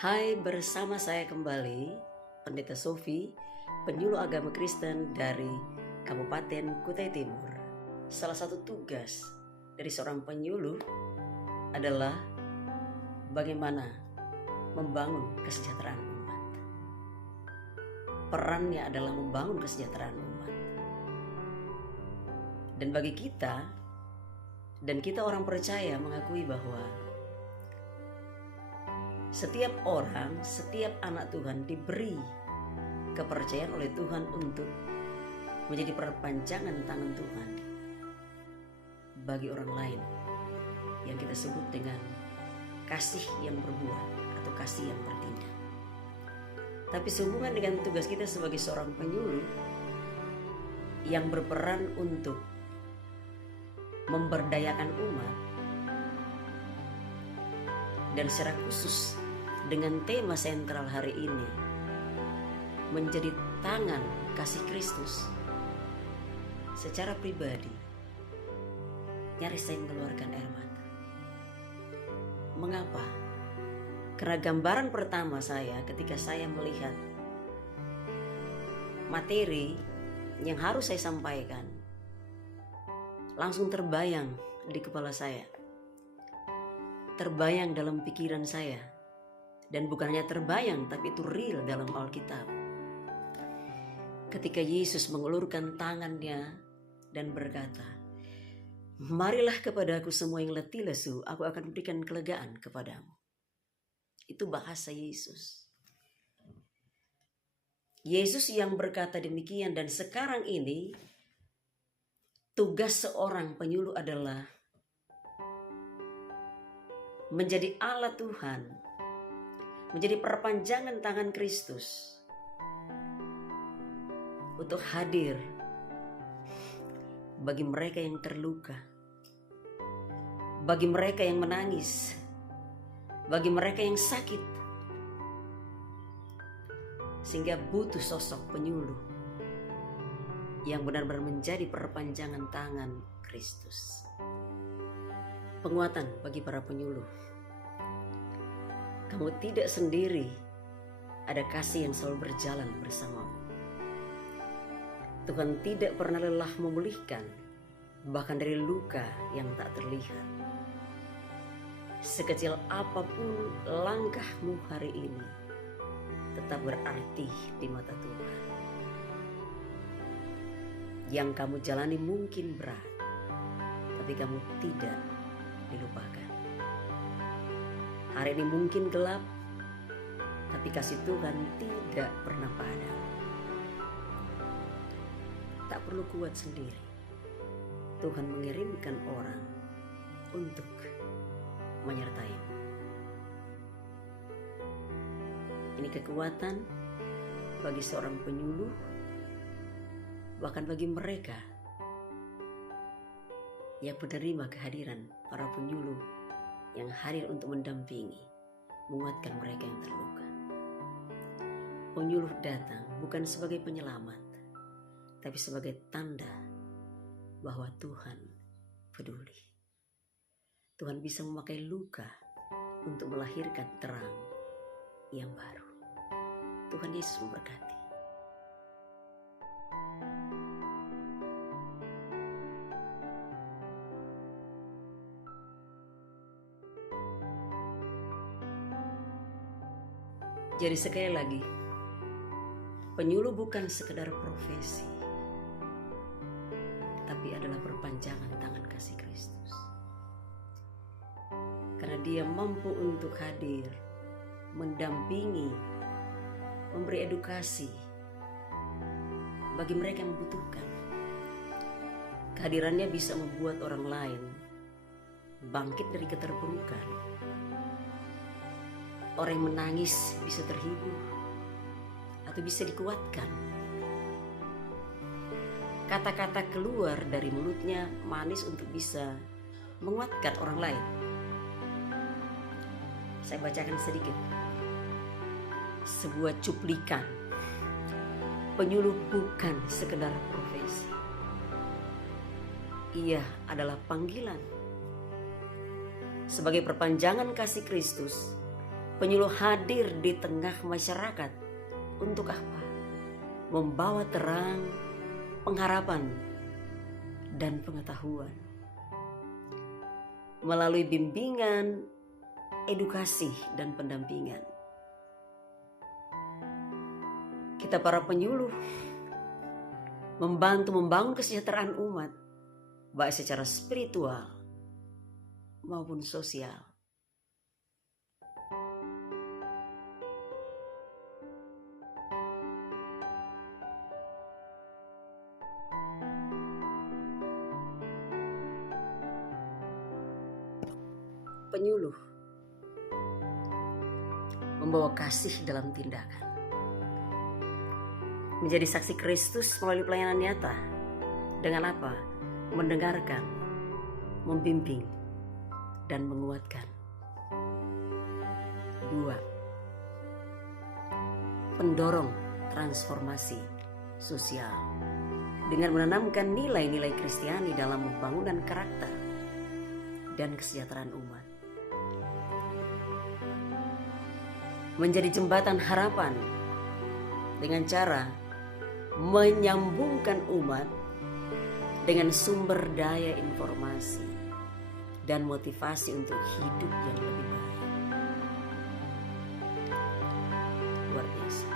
Hai, bersama saya kembali, Pendeta Sofi, penyuluh agama Kristen dari Kabupaten Kutai Timur. Salah satu tugas dari seorang penyuluh adalah bagaimana membangun kesejahteraan umat. Perannya adalah membangun kesejahteraan umat. Dan bagi kita, dan kita orang percaya mengakui bahwa setiap orang, setiap anak Tuhan diberi kepercayaan oleh Tuhan untuk menjadi perpanjangan tangan Tuhan bagi orang lain yang kita sebut dengan kasih yang berbuah atau kasih yang bertindak. Tapi sehubungan dengan tugas kita sebagai seorang penyuluh yang berperan untuk memberdayakan umat, dan secara khusus dengan tema sentral hari ini menjadi tangan kasih Kristus, secara pribadi nyaris saya mengeluarkan air mata. Mengapa? Karena gambaran pertama saya ketika saya melihat materi yang harus saya sampaikan langsung terbayang di kepala saya, terbayang dalam pikiran saya, dan bukannya terbayang tapi itu real dalam Alkitab. Ketika Yesus mengulurkan tangannya dan berkata, "Marilah kepadaku semua yang letih lesu, aku akan berikan kelegaan kepadamu." Itu bahasa Yesus. Yesus yang berkata demikian, dan sekarang ini tugas seorang penyuluh adalah menjadi alat Tuhan, menjadi perpanjangan tangan Kristus untuk hadir bagi mereka yang terluka, bagi mereka yang menangis, bagi mereka yang sakit, sehingga butuh sosok penyuluh yang benar-benar menjadi perpanjangan tangan Kristus. Penguatan bagi para penyuluh. Kamu tidak sendiri, ada kasih yang selalu berjalan bersamamu. Tuhan tidak pernah lelah memulihkan, bahkan dari luka yang tak terlihat. Sekecil apapun langkahmu hari ini, tetap berarti di mata Tuhan. Yang kamu jalani mungkin berat, tapi kamu tidak dilupakan. Hari ini mungkin gelap, tapi kasih Tuhan tidak pernah padam. Tak perlu kuat sendiri. Tuhan mengirimkan orang untuk menyertaimu. Ini kekuatan bagi seorang penyuluh, bahkan bagi mereka yang menerima kehadiran para penyuluh yang hadir untuk mendampingi, menguatkan mereka yang terluka. Penyuluh datang bukan sebagai penyelamat, tapi sebagai tanda bahwa Tuhan peduli. Tuhan bisa memakai luka untuk melahirkan terang yang baru. Tuhan Yesus memberkati. Jadi sekali lagi, penyuluh bukan sekedar profesi, tapi adalah perpanjangan tangan kasih Kristus. Karena dia mampu untuk hadir, mendampingi, memberi edukasi bagi mereka yang membutuhkan. Kehadirannya bisa membuat orang lain bangkit dari keterpurukan. Orang yang menangis bisa terhibur atau bisa dikuatkan. Kata-kata keluar dari mulutnya manis untuk bisa menguatkan orang lain. Saya bacakan sedikit sebuah cuplikan. Penyuluh bukan sekedar profesi. Ia adalah panggilan. Sebagai perpanjangan kasih Kristus, Penyuluh hadir di tengah masyarakat. Untuk apa? Membawa terang, pengharapan, dan pengetahuan. Melalui bimbingan, edukasi, dan pendampingan. Kita para penyuluh membantu membangun kesejahteraan umat, baik secara spiritual maupun sosial. Penyuluh membawa kasih dalam tindakan, menjadi saksi Kristus melalui pelayanan nyata. Dengan apa? Mendengarkan, membimbing, dan menguatkan. 2. Pendorong transformasi sosial dengan menanamkan nilai-nilai Kristiani dalam pembangunan karakter dan kesejahteraan umat. Menjadi jembatan harapan dengan cara menyambungkan umat dengan sumber daya informasi dan motivasi untuk hidup yang lebih baik. Luar biasa.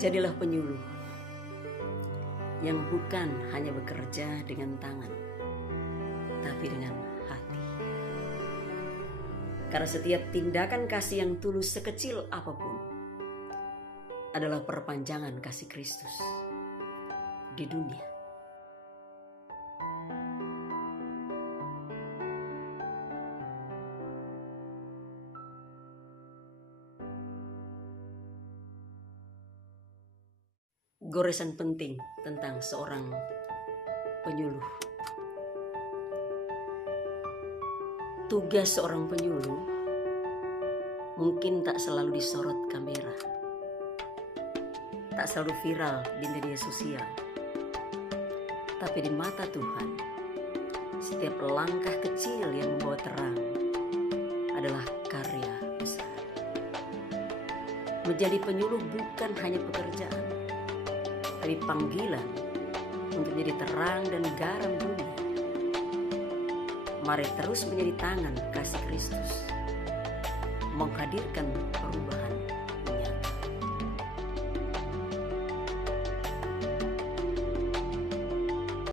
Jadilah penyuluh yang bukan hanya bekerja dengan tangan, tapi dengan hati. Karena setiap tindakan kasih yang tulus sekecil apapun adalah perpanjangan kasih Kristus di dunia. Goresan penting tentang seorang penyuluh. Tugas seorang penyuluh mungkin tak selalu disorot kamera, tak selalu viral di media sosial. Tapi di mata Tuhan, setiap langkah kecil yang membawa terang adalah karya besar. Menjadi penyuluh bukan hanya pekerjaan, tapi panggilan untuk menjadi terang dan garam dunia. Mari terus menjadi tangan kasih Kristus, menghadirkan perubahan